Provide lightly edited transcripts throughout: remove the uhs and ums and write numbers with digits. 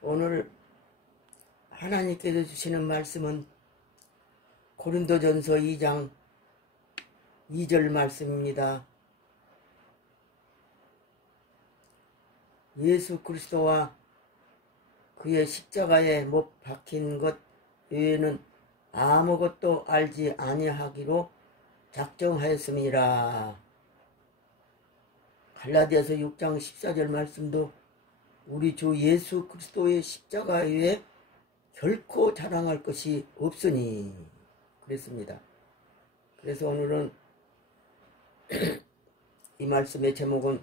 오늘 하나님께서 주시는 말씀은 고린도전서 2장 2절 말씀입니다. 예수 그리스도와 그의 십자가에 못 박힌 것 외에는 아무것도 알지 아니하기로 작정하였음이라. 갈라디아서 6장 14절 말씀도 우리 주 예수 그리스도의 십자가 외에 결코 자랑할 것이 없으니 그랬습니다. 그래서 오늘은 이 말씀의 제목은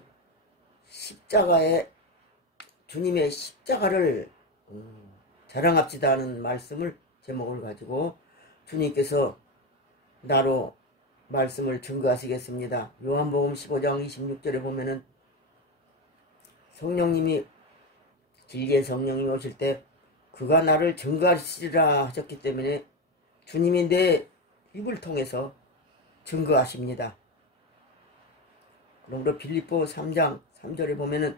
십자가의 주님의 십자가를 자랑합시다 하는 말씀을 제목을 가지고 주님께서 나로 말씀을 증거하시겠습니다. 요한복음 15장 26절에 보면은 성령님이 진리의 성령이 오실 때 그가 나를 증거하시리라 하셨기 때문에 주님이 내 입을 통해서 증거하십니다. 그러므로 빌립보 3장 3절에 보면은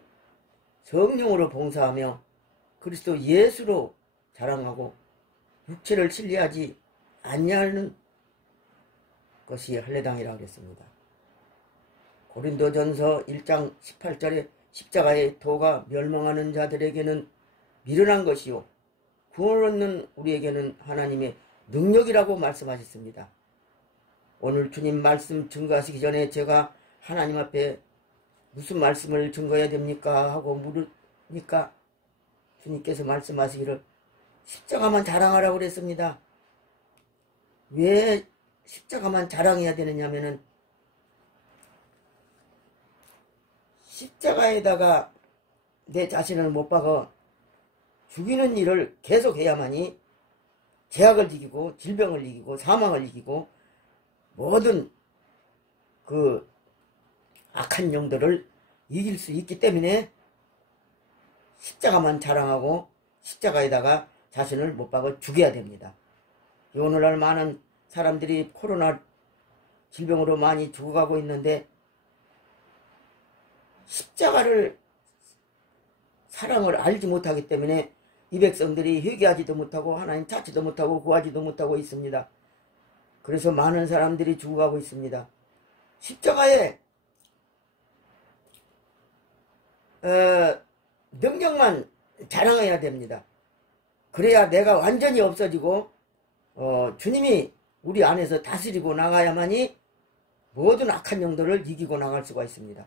성령으로 봉사하며 그리스도 예수로 자랑하고 육체를 신뢰하지 아니하는 것이 할례당이라고 그랬습니다. 고린도전서 1장 18절에 십자가의 도가 멸망하는 자들에게는 미련한 것이요 구원을 얻는 우리에게는 하나님의 능력이라고 말씀하셨습니다. 오늘 주님 말씀 증거하시기 전에 제가 하나님 앞에 무슨 말씀을 증거해야 됩니까? 하고 물으니까 주님께서 말씀하시기를 십자가만 자랑하라고 그랬습니다. 왜 십자가만 자랑해야 되느냐면은 십자가에다가 내 자신을 못 박아 죽이는 일을 계속해야만이 죄악을 이기고 질병을 이기고 사망을 이기고 모든 그 악한 영들을 이길 수 있기 때문에 십자가만 자랑하고 십자가에다가 자신을 못 박아 죽여야 됩니다. 오늘날 많은 사람들이 코로나 질병으로 많이 죽어가고 있는데 십자가를 사랑을 알지 못하기 때문에 이 백성들이 회개하지도 못하고 하나님 찾지도 못하고 구하지도 못하고 있습니다. 그래서 많은 사람들이 죽어가고 있습니다. 십자가에 능력만 자랑해야 됩니다. 그래야 내가 완전히 없어지고 주님이 우리 안에서 다스리고 나가야만이 모든 악한 영들을 이기고 나갈 수가 있습니다.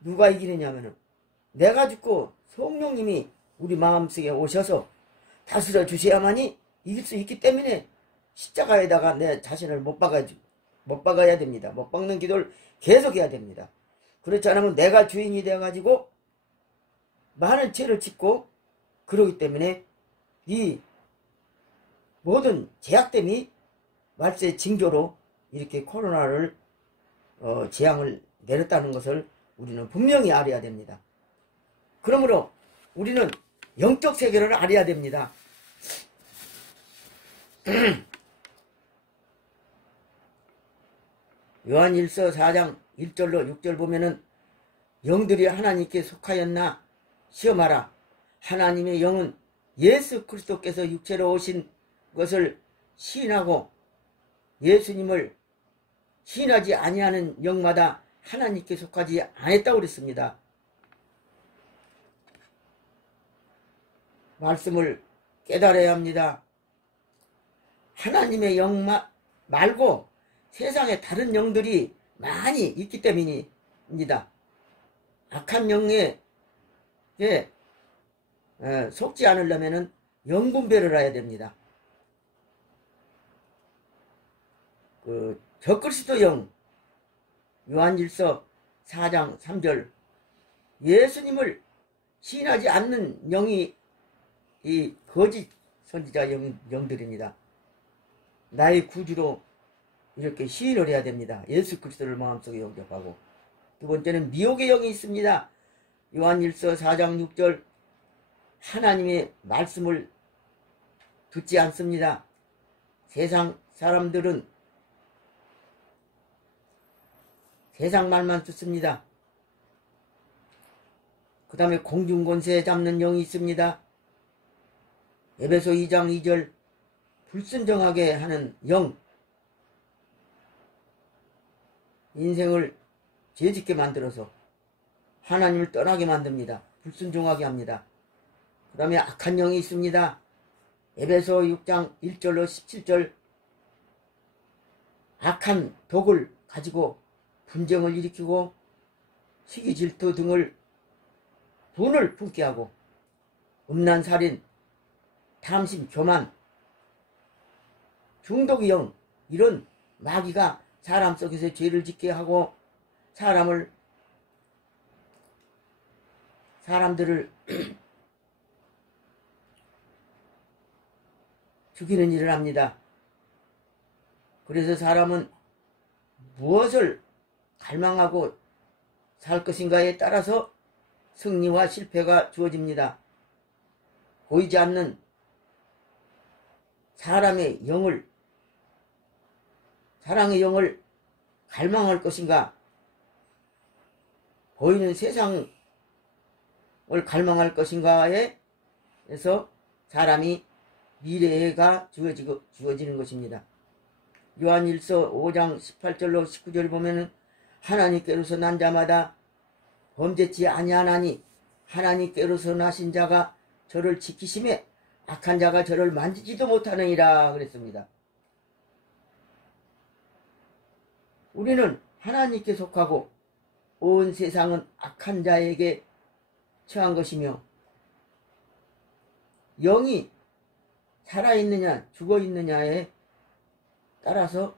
누가 이기느냐면은 내가 죽고 성령님이 우리 마음속에 오셔서 다스려 주셔야만이 이길 수 있기 때문에 십자가에다가 내 자신을 못 박아야 됩니다. 못 박는 기도를 계속해야 됩니다. 그렇지 않으면 내가 주인이 되어가지고 많은 죄를 짓고 그러기 때문에 이 모든 죄악됨이 말세 징조로 이렇게 코로나를 재앙을 내렸다는 것을 우리는 분명히 알아야 됩니다. 그러므로 우리는 영적 세계를 알아야 됩니다. 요한일서 4장 1절로 6절 보면은 영들이 하나님께 속하였나 시험하라. 하나님의 영은 예수 그리스도께서 육체로 오신 것을 시인하고 예수님을 시인하지 아니하는 영마다 하나님께 속하지 않았다고 그랬습니다. 말씀을 깨달아야 합니다. 하나님의 영 말고 세상에 다른 영들이 많이 있기 때문입니다. 악한 영에 속지 않으려면 영분별을 해야 됩니다. 적그리스도 영 요한일서 4장 3절 예수님을 시인하지 않는 영이 이 거짓 선지자 영들입니다. 나의 구주로 이렇게 시인을 해야 됩니다. 예수 그리스도를 마음속에 영접하고 두 번째는 미혹의 영이 있습니다. 요한일서 4장 6절 하나님의 말씀을 듣지 않습니다. 세상 사람들은 세상 말만 듣습니다. 그 다음에 공중권세 잡는 영이 있습니다. 에베소 2장 2절 불순종하게 하는 영, 인생을 죄짓게 만들어서 하나님을 떠나게 만듭니다. 불순종하게 합니다. 그 다음에 악한 영이 있습니다. 에베소 6장 1절로 17절 악한 독을 가지고 분쟁을 일으키고 시기 질투 등을 분을 품게 하고 음란 살인 탐심 교만 중독의 영, 이런 마귀가 사람 속에서 죄를 짓게 하고 사람들을 죽이는 일을 합니다. 그래서 사람은 무엇을 갈망하고 살 것인가에 따라서 승리와 실패가 주어집니다. 보이지 않는 사랑의 영을 갈망할 것인가, 보이는 세상을 갈망할 것인가에 해서 사람이 미래가 주어지는 것입니다. 요한일서 5장 18절로 19절 보면은 하나님께로서 난 자마다 범죄치 아니하나니 하나님께로서 나신 자가 저를 지키심에 악한 자가 저를 만지지도 못하느니라 그랬습니다. 우리는 하나님께 속하고 온 세상은 악한 자에게 처한 것이며 영이 살아있느냐 죽어있느냐에 따라서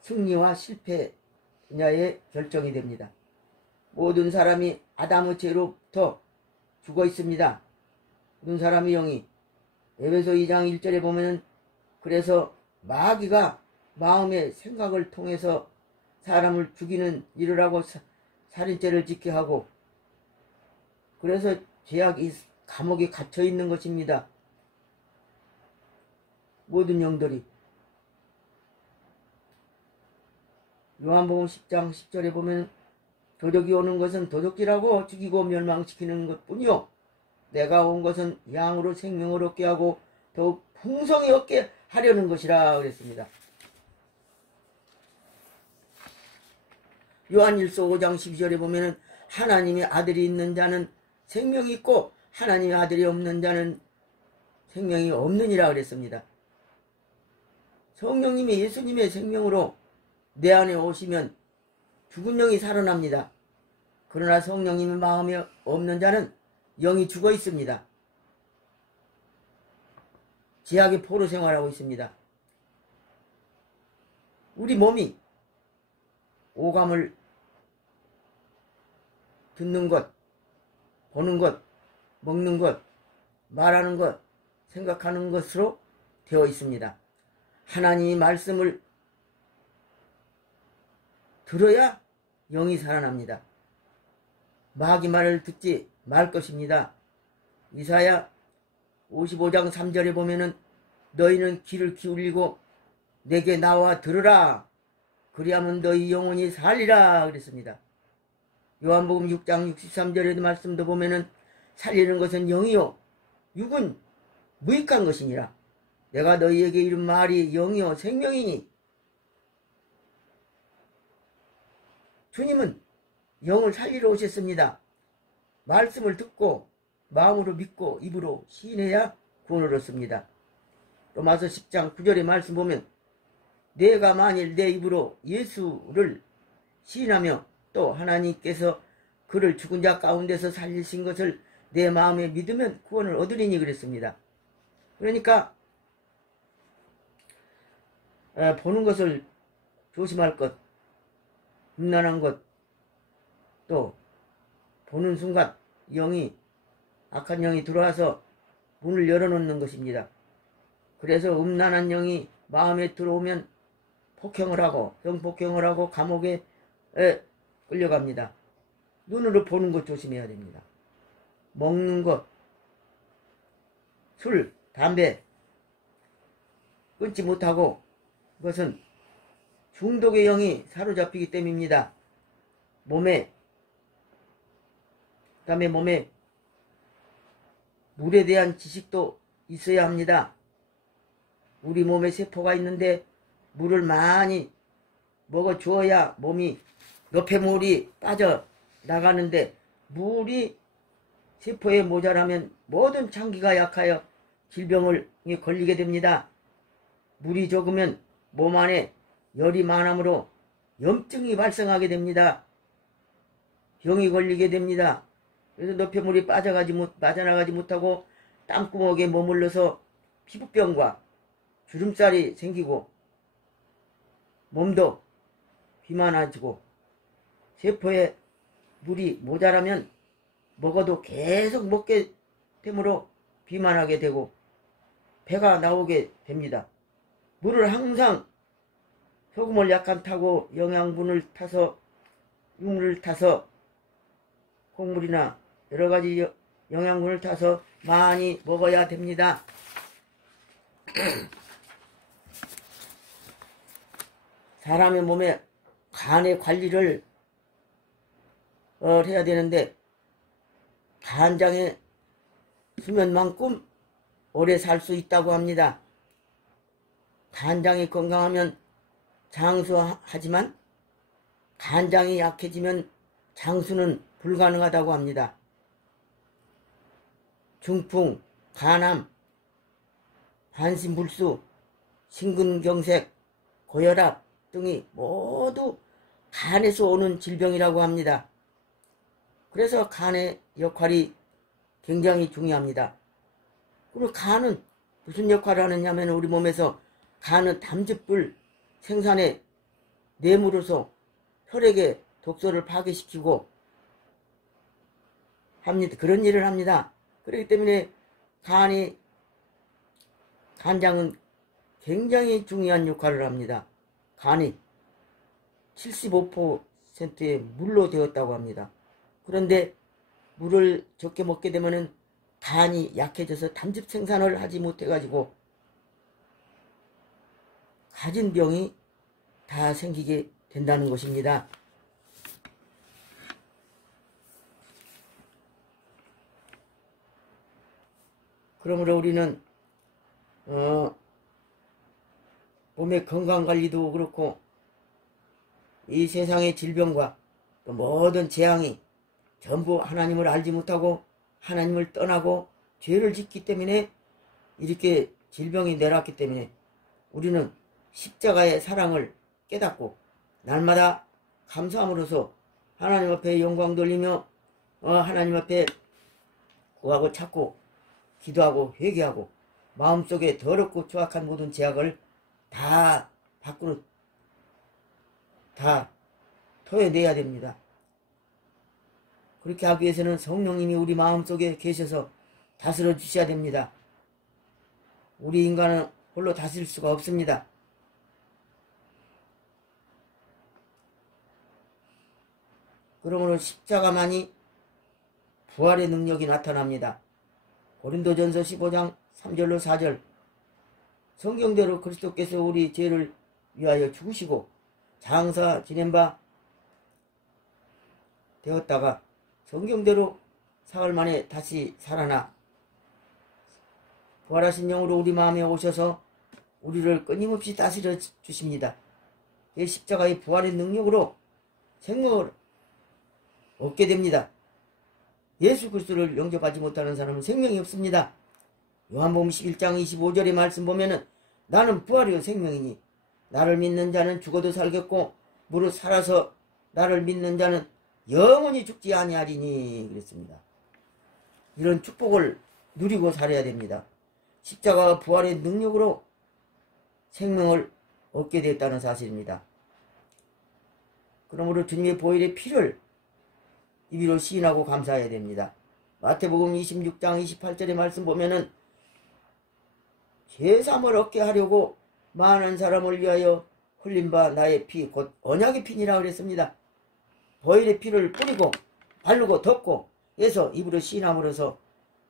승리와 실패냐의 결정이 됩니다. 모든 사람이 아담의 죄로부터 죽어 있습니다. 모든 사람의 영이 에베소 2장 1절에 보면은 그래서 마귀가 마음의 생각을 통해서 사람을 죽이는 일을 하고 살인죄를 짓게 하고 그래서 죄악이 감옥에 갇혀 있는 것입니다. 모든 영들이. 요한복음 10장 10절에 보면 도적이 오는 것은 도적질하고 죽이고 멸망시키는 것뿐이요 내가 온 것은 양으로 생명을 얻게 하고 더욱 풍성히 얻게 하려는 것이라 그랬습니다. 요한일서 5장 12절에 보면 하나님의 아들이 있는 자는 생명이 있고 하나님의 아들이 없는 자는 생명이 없느니라 그랬습니다. 성령님이 예수님의 생명으로 내 안에 오시면 죽은 영이 살아납니다. 그러나 성령님의 마음에 없는 자는 영이 죽어 있습니다. 죄악의 포로 생활하고 있습니다. 우리 몸이 오감을 듣는 것, 보는 것, 먹는 것, 말하는 것, 생각하는 것으로 되어 있습니다. 하나님의 말씀을 들어야 영이 살아납니다. 마귀 말을 듣지 말 것입니다. 이사야 55장 3절에 보면은 너희는 귀를 기울이고 내게 나와 들으라. 그리하면 너희 영혼이 살리라 그랬습니다. 요한복음 6장 63절에도 말씀도 보면은 살리는 것은 영이요 육은 무익한 것이니라. 내가 너희에게 이른 말이 영이요 생명이니. 주님은 영을 살리러 오셨습니다. 말씀을 듣고 마음으로 믿고 입으로 시인해야 구원을 얻습니다. 로마서 10장 9절의 말씀 보면 내가 만일 내 입으로 예수를 시인하며 또 하나님께서 그를 죽은 자 가운데서 살리신 것을 내 마음에 믿으면 구원을 얻으리니 그랬습니다. 그러니까 보는 것을 조심할 것, 음란한 것, 또 보는 순간 악한 영이 들어와서 문을 열어놓는 것입니다. 그래서 음란한 영이 마음에 들어오면 폭행을 하고 성폭행을 하고 감옥에 끌려갑니다. 눈으로 보는 것 조심해야 됩니다. 먹는 것, 술, 담배 끊지 못하고 그것은 중독의 영이 사로잡히기 때문입니다. 몸에 물에 대한 지식도 있어야 합니다. 우리 몸에 세포가 있는데 물을 많이 먹어 주어야 몸이 노폐물이 빠져 나가는데, 물이 세포에 모자라면 모든 장기가 약하여 질병을 걸리게 됩니다. 물이 적으면 몸 안에 열이 많으므로 염증이 발생하게 됩니다. 병이 걸리게 됩니다. 그래서 노폐물이 빠져나가지 못하고 땅구멍에 머물러서 피부병과 주름살이 생기고 몸도 비만해지고, 세포에 물이 모자라면 먹어도 계속 먹게 되므로 비만하게 되고 배가 나오게 됩니다. 물을 항상 소금을 약간 타고 영양분을 타서, 육물을 타서, 콩물이나 여러가지 영양분을 타서 많이 먹어야 됩니다. 사람의 몸에 간의 관리를 해야 되는데, 간장의 수면만큼 오래 살 수 있다고 합니다. 간장이 건강하면 장수하지만 간장이 약해지면 장수는 불가능하다고 합니다. 중풍, 간암, 반신불수, 심근경색, 고혈압 등이 모두 간에서 오는 질병이라고 합니다. 그래서 간의 역할이 굉장히 중요합니다. 그리고 간은 무슨 역할을 하느냐면, 우리 몸에서 간은 담즙을 생산해 뇌물로서 혈액의 독소를 파괴시키고 합니다. 그런 일을 합니다. 그렇기 때문에 간장은 굉장히 중요한 역할을 합니다. 간이 75%의 물로 되었다고 합니다. 그런데 물을 적게 먹게 되면 간이 약해져서 담즙 생산을 하지 못해가지고 가진 병이 다 생기게 된다는 것입니다. 그러므로 우리는 몸의 건강관리도 그렇고 이 세상의 질병과 또 모든 재앙이 전부 하나님을 알지 못하고 하나님을 떠나고 죄를 짓기 때문에 이렇게 질병이 내려왔기 때문에 우리는 십자가의 사랑을 깨닫고 날마다 감사함으로써 하나님 앞에 영광 돌리며 하나님 앞에 구하고 찾고 기도하고 회개하고 마음속에 더럽고 추악한 모든 죄악을 다 밖으로 다 토해내야 됩니다. 그렇게 하기 위해서는 성령님이 우리 마음속에 계셔서 다스려 주셔야 됩니다. 우리 인간은 홀로 다스릴 수가 없습니다. 그러므로 십자가만이 부활의 능력이 나타납니다. 고린도전서 15장 3절로 4절, 성경대로 그리스도께서 우리 죄를 위하여 죽으시고 장사 지낸 바 되었다가 성경대로 사흘 만에 다시 살아나 부활하신 영으로 우리 마음에 오셔서 우리를 끊임없이 다스려 주십니다. 이 십자가의 부활의 능력으로 생명을 얻게 됩니다. 예수 그리스도를 영접하지 못하는 사람은 생명이 없습니다. 요한복음 11장 25절의 말씀 보면은 나는 부활이요 생명이니 나를 믿는 자는 죽어도 살겠고 무릇 살아서 나를 믿는 자는 영원히 죽지 아니하리니 그랬습니다. 이런 축복을 누리고 살아야 됩니다. 십자가와 부활의 능력으로 생명을 얻게 됐다는 사실입니다. 그러므로 주님의 보혈의 피를 입으로 시인하고 감사해야 됩니다. 마태복음 26장 28절의 말씀 보면은 죄사함을 얻게 하려고 많은 사람을 위하여 흘린 바 나의 피 곧 언약의 피니라 그랬습니다. 보혈의 피를 뿌리고 바르고 덮고 해서 입으로 시인함으로써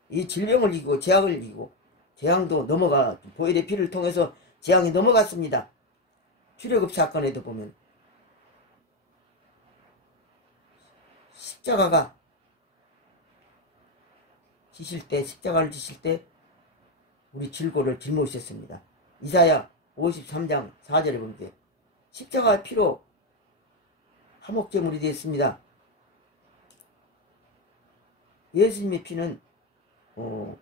이 질병을 이기고 재앙을 이기고 재앙도 넘어가 보혈의 피를 통해서 재앙이 넘어갔습니다. 출애굽 사건에도 보면 십자가가 지실 때, 십자가를 지실 때 우리 질고를 짊어지셨습니다. 이사야 53장 4절에 보면 십자가의 피로 화목제물이 되었습니다. 예수님의 피는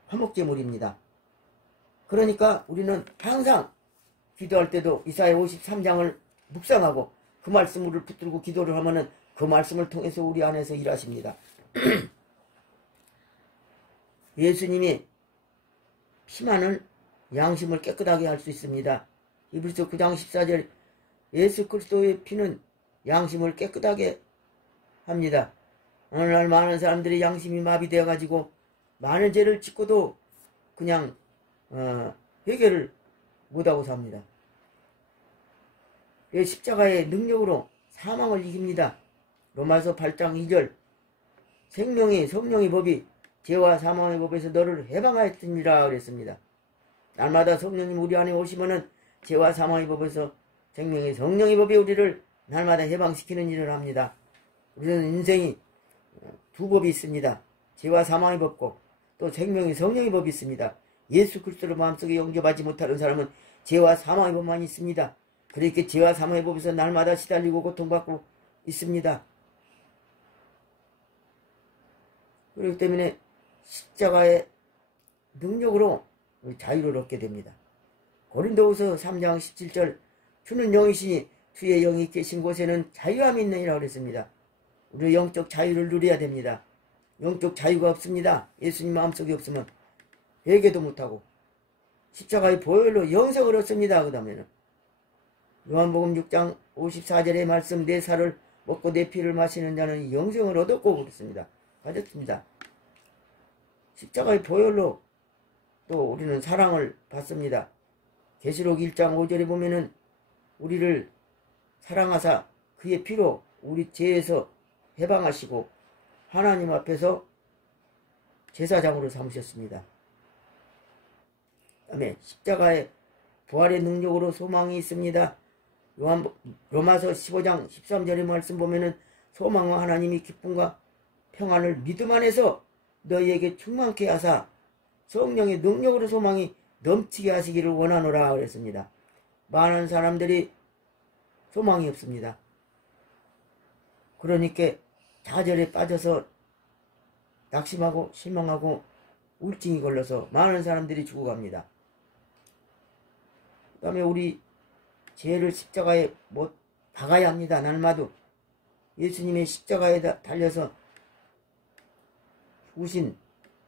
화목제물입니다. 그러니까 우리는 항상 기도할 때도 이사야 53장을 묵상하고 그 말씀을 붙들고 기도를 하면은 그 말씀을 통해서 우리 안에서 일하십니다. 예수님이 피만은 양심을 깨끗하게 할 수 있습니다. 히브리서 9장 14절 예수 그리스도의 피는 양심을 깨끗하게 합니다. 오늘날 많은 사람들이 양심이 마비되어 가지고 많은 죄를 짓고도 그냥 해결을 못하고 삽니다. 십자가의 능력으로 사망을 이깁니다. 로마서 8장 2절 생명의 성령의 법이 죄와 사망의 법에서 너를 해방하였느니라 그랬습니다. 날마다 성령님 우리 안에 오시면은 죄와 사망의 법에서 생명의 성령의 법이 우리를 날마다 해방시키는 일을 합니다. 우리는 인생이 두 법이 있습니다. 죄와 사망의 법과 또 생명의 성령의 법이 있습니다. 예수 그리스도를 마음속에 영접하지 못하는 사람은 죄와 사망의 법만 있습니다. 그렇게 죄와 사망의 법에서 날마다 시달리고 고통받고 있습니다. 그렇기 때문에 십자가의 능력으로 자유를 얻게 됩니다. 고린도후서 3장 17절 주는 영이시니 주의 영이 계신 곳에는 자유함이 있느니라 그랬습니다. 우리 영적 자유를 누려야 됩니다. 영적 자유가 없습니다. 예수님 마음속에 없으면 회개도 못하고 십자가의 보혈로 영생을 얻습니다. 그 다음에는 요한복음 6장 54절의 말씀 내 살을 먹고 내 피를 마시는 자는 영생을 얻었고 그랬습니다. 가졌습니다. 십자가의 보혈로 또 우리는 사랑을 받습니다. 계시록 1장 5절에 보면은 우리를 사랑하사 그의 피로 우리 죄에서 해방하시고 하나님 앞에서 제사장으로 삼으셨습니다. 그다음에 십자가의 부활의 능력으로 소망이 있습니다. 로마서 15장 13절의 말씀 보면은 소망과 하나님이 기쁨과 평안을 믿음 안에서 너희에게 충만케 하사 성령의 능력으로 소망이 넘치게 하시기를 원하노라 그랬습니다. 많은 사람들이 소망이 없습니다. 그러니까 좌절에 빠져서 낙심하고 실망하고 우울증이 걸려서 많은 사람들이 죽어갑니다. 그 다음에 우리 죄를 십자가에 못 박아야 합니다. 날마다 예수님의 십자가에 달려서 죽으신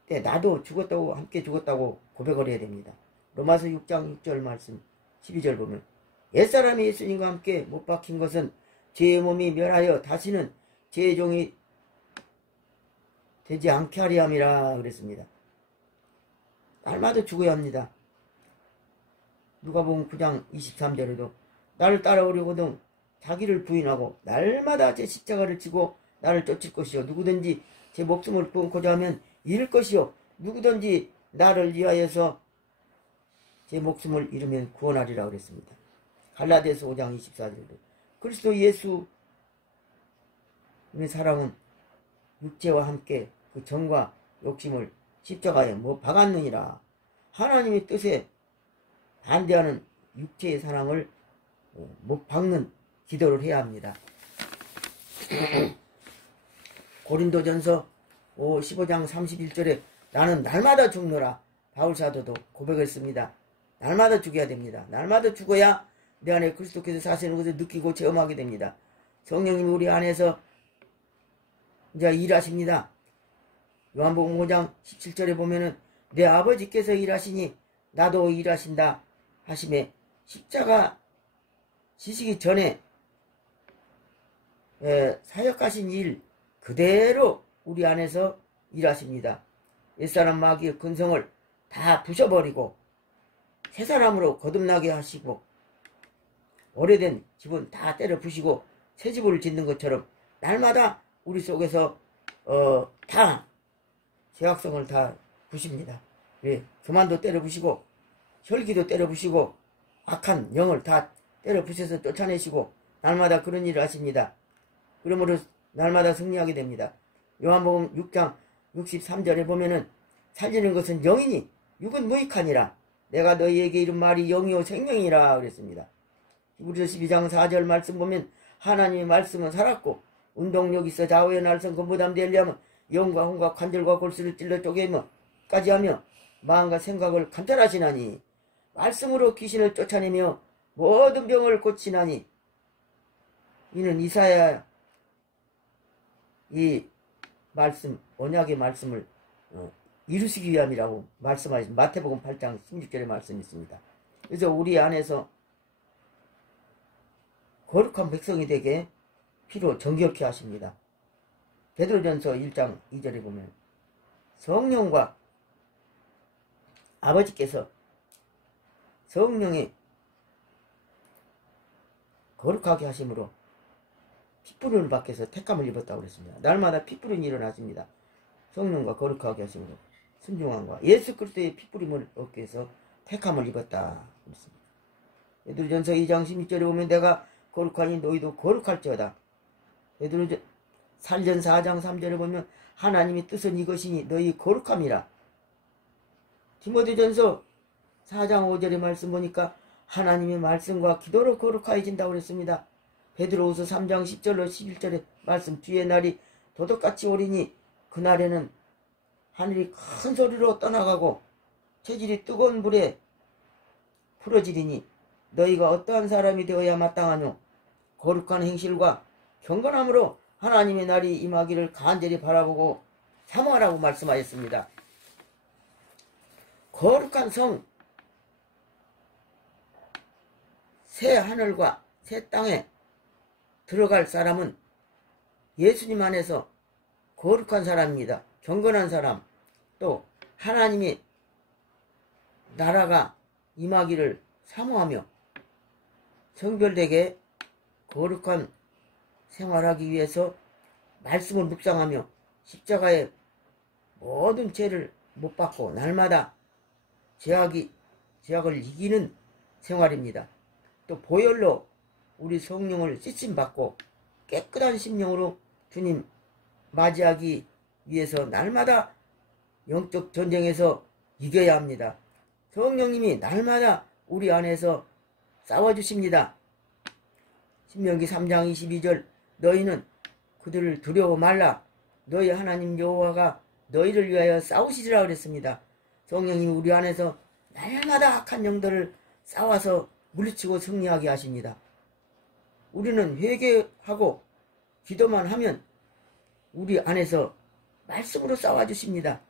때 나도 죽었다고 함께 죽었다고 고백을 해야 됩니다. 로마서 6장 6절 말씀 12절 보면 옛사람이 예수님과 함께 못 박힌 것은 죄의 몸이 멸하여 다시는 죄의 종이 되지 않게 하려 함이라 그랬습니다. 날마다 죽어야 합니다. 누가복음 9장 23절에도 나를 따라오려거든 자기를 부인하고 날마다 제 십자가를 지고 나를 쫓을 것이요 누구든지 제 목숨을 끊고자 하면 잃을 것이요 누구든지 나를 위하여서 제 목숨을 잃으면 구원하리라 그랬습니다. 갈라디아서 5장 24절에도 그리스도 예수의 사랑은 육체와 함께 그 정과 욕심을 십자가에 못 박았느니라. 하나님의 뜻에 반대하는 육체의 사랑을 못 박는 기도를 해야 합니다. 고린도전서 15장 31절에 나는 날마다 죽노라. 바울사도도 고백했습니다. 날마다 죽어야 됩니다. 날마다 죽어야 내 안에 그리스도께서 사시는 것을 느끼고 체험하게 됩니다. 성령님이 우리 안에서 이제 일하십니다. 요한복음 5장 17절에 보면은 내 아버지께서 일하시니 나도 일하신다 하심에 십자가 지시기 전에 사역하신 일 그대로 우리 안에서 일하십니다. 옛사람 마귀의 근성을 다 부셔버리고 새사람으로 거듭나게 하시고 오래된 집은 다 때려 부시고 새 집을 짓는 것처럼 날마다 우리 속에서 다 죄악성을 다 부십니다. 예, 교만도 때려 부시고 혈기도 때려 부시고 악한 영을 다 때려 부셔서 쫓아내시고 날마다 그런 일을 하십니다. 그러므로 날마다 승리하게 됩니다. 요한복음 6장 63절에 보면은 살리는 것은 영이니 육은 무익하니라. 내가 너희에게 이른 말이 영이요 생명이라 그랬습니다. 히브리서 12장 4절 말씀 보면 하나님의 말씀은 살았고 운동력 있어 좌우의 날선 건부담 되려면 영과 혼과 관절과 골수를 찔러 쪼개며까지 하며 마음과 생각을 감찰하시나니 말씀으로 귀신을 쫓아내며 모든 병을 고치나니 이는 이사야 이 말씀 언약의 말씀을 이루시기 위함이라고 말씀하신 마태복음 8장 16절의 말씀이 있습니다. 그래서 우리 안에서 거룩한 백성이 되게 피로 정결케 하십니다. 베드로전서 1장 2절에 보면 성령과 아버지께서 성령의 거룩하게 하심으로 핏부림을 밖에서 택함을 입었다고 그랬습니다. 날마다 핏부림이 일어나십니다. 성령과 거룩하게 하심으로 순종함과 예수 그리스도의 핏부림을 얻기 위해서 택함을 입었다 그랬습니다. 베드로전서 2장 16절에 보면 내가 거룩하니 너희도 거룩할지어다. 베드로전서 4장 3절에 보면 하나님의 뜻은 이것이니 너희 거룩함이라. 디모데전서 4장 5절의 말씀 보니까 하나님의 말씀과 기도로 거룩하여진다고 그랬습니다. 베드로후서 3장 10절로 11절의 말씀 뒤에 날이 도덕같이 오리니 그날에는 하늘이 큰 소리로 떠나가고 체질이 뜨거운 불에 풀어지리니 너희가 어떠한 사람이 되어야 마땅하뇨. 거룩한 행실과 경건함으로 하나님의 날이 임하기를 간절히 바라보고 사모하라고 말씀하였습니다. 거룩한 성, 새 하늘과 새 땅에 들어갈 사람은 예수님 안에서 거룩한 사람입니다. 경건한 사람, 또 하나님의 나라가 임하기를 사모하며 성결되게 거룩한 생활하기 위해서 말씀을 묵상하며 십자가의 모든 죄를 못 받고 날마다 죄악을 이기는 생활입니다. 또 보혈로 우리 성령을 씻임받고 깨끗한 심령으로 주님 맞이하기 위해서 날마다 영적 전쟁에서 이겨야 합니다. 성령님이 날마다 우리 안에서 싸워주십니다. 신명기 3장 22절 너희는 그들을 두려워 말라. 너희 하나님 여호와가 너희를 위하여 싸우시리라 그랬습니다. 성령님이 우리 안에서 날마다 악한 영들을 싸워서 물리치고 승리하게 하십니다. 우리는 회개하고 기도만 하면 우리 안에서 말씀으로 싸워주십니다.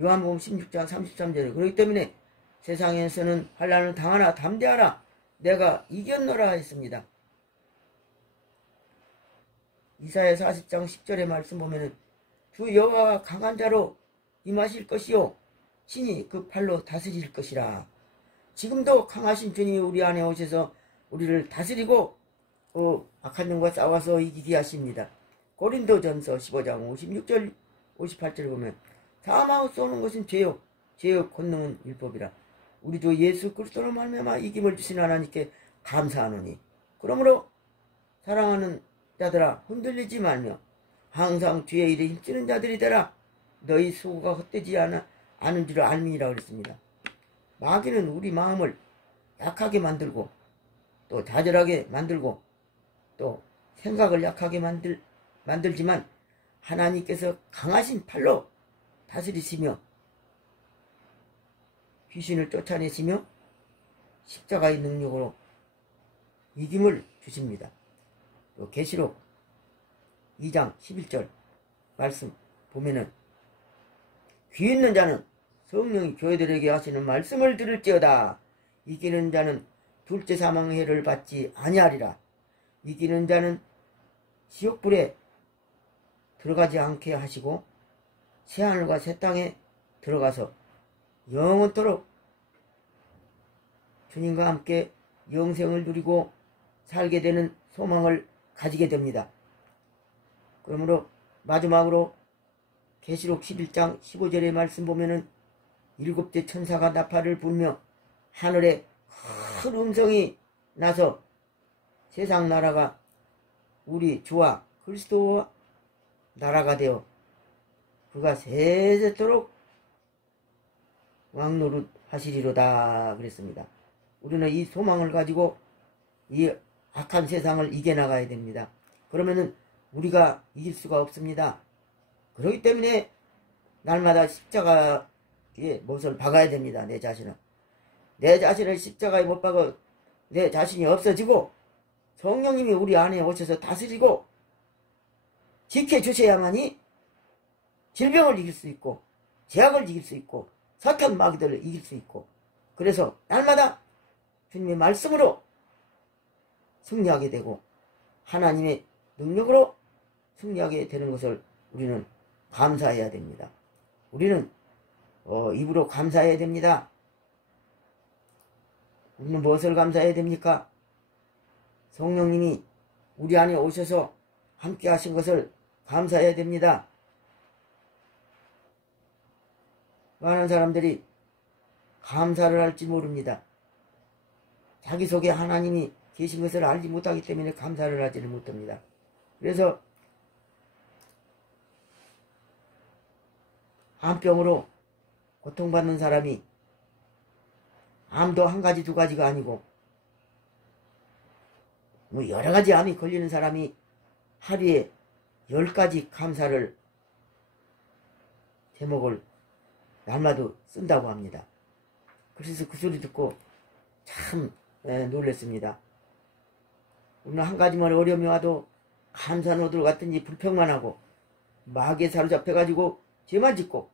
요한복음 16장 33절에 그렇기 때문에 세상에서는 환난을 당하나 담대하라 내가 이겼노라 했습니다. 이사야 40장 10절의 말씀 보면은 주 여호와가 강한 자로 임하실 것이요 친히 그 팔로 다스릴 것이라. 지금도 강하신 주님이 우리 안에 오셔서 우리를 다스리고 악한 영과 싸워서 이기게 하십니다. 고린도전서 15장 56절 58절을 보면 사망을 쏘는 것은 죄요 죄의 권능은 율법이라. 우리도 예수 그리스도로 말미암아 이김을 주신 하나님께 감사하노니 그러므로 사랑하는 자들아 흔들리지 말며 항상 주의 일에 힘쓰는 자들이 되라. 너희 수고가 헛되지 않은 줄 알미니라 그랬습니다. 마귀는 우리 마음을 약하게 만들고 또 좌절하게 만들고 또 생각을 약하게 만들지만 하나님께서 강하신 팔로 다스리시며 귀신을 쫓아내시며 십자가의 능력으로 이김을 주십니다. 또 계시록 2장 11절 말씀 보면은 귀 있는 자는 성령이 교회들에게 하시는 말씀을 들을지어다. 이기는 자는 둘째 사망의 해를 받지 아니하리라. 이기는 자는 지옥불에 들어가지 않게 하시고 새하늘과 새 땅에 들어가서 영원토록 주님과 함께 영생을 누리고 살게 되는 소망을 가지게 됩니다. 그러므로 마지막으로 계시록 11장 15절의 말씀 보면은 일곱째 천사가 나팔을 불며 하늘에 큰 음성이 나서 세상 나라가 우리 주와 그리스도와 나라가 되어 그가 세세토록 왕노릇 하시리로다 그랬습니다. 우리는 이 소망을 가지고 이 악한 세상을 이겨나가야 됩니다. 그러면은 우리가 이길 수가 없습니다. 그렇기 때문에 날마다 십자가에 못을 박아야 됩니다. 내 자신은. 내 자신을 십자가에 못 박아 내 자신이 없어지고 성령님이 우리 안에 오셔서 다스리고 지켜주셔야만이 질병을 이길 수 있고 제약을 이길 수 있고 사탄 마귀들을 이길 수 있고 그래서 날마다 주님의 말씀으로 승리하게 되고 하나님의 능력으로 승리하게 되는 것을 우리는 감사해야 됩니다. 우리는 입으로 감사해야 됩니다. 우리는 무엇을 감사해야 됩니까? 성령님이 우리 안에 오셔서 함께 하신 것을 감사해야 됩니다. 많은 사람들이 감사를 할지 모릅니다. 자기 속에 하나님이 계신 것을 알지 못하기 때문에 감사를 하지를 못합니다. 그래서 암병으로 고통받는 사람이 암도 한 가지 두 가지가 아니고 뭐 여러 가지 암이 걸리는 사람이 하루에 10가지 감사를 제목을 날마다 쓴다고 합니다. 그래서 그 소리 듣고 참 놀랐습니다. 우리는 한 가지만 어려움이 와도 감사노들 같은지 불평만 하고 마귀에 사로잡혀가지고 죄만 짓고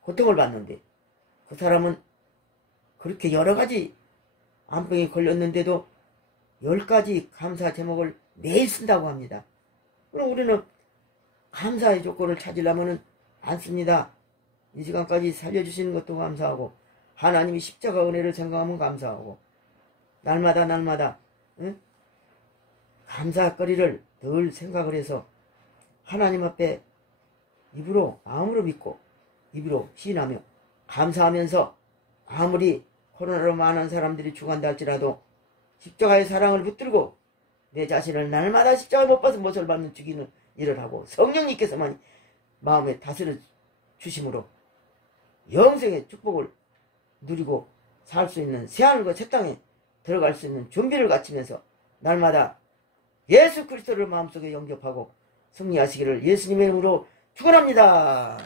고통을 받는데 그 사람은 그렇게 여러 가지 암병이 걸렸는데도 10가지 감사 제목을 매일 쓴다고 합니다. 그럼 우리는 감사의 조건을 찾으려면 안 씁니다. 이 시간까지 살려주시는 것도 감사하고 하나님이 십자가 은혜를 생각하면 감사하고 날마다 응? 감사거리를 늘 생각을 해서 하나님 앞에 입으로 마음으로 믿고 입으로 시인하며 감사하면서 아무리 코로나로 많은 사람들이 죽어간다 할지라도 십자가의 사랑을 붙들고 내 자신을 날마다 십자가에 못 박아서 못을 받는 죽이는 일을 하고 성령님께서만 마음에 다스려 주심으로 영생의 축복을 누리고 살 수 있는 새하늘과 새 땅에 들어갈 수 있는 준비를 갖추면서 날마다 예수 그리스도를 마음속에 영접하고 승리하시기를 예수님의 이름으로 축원합니다.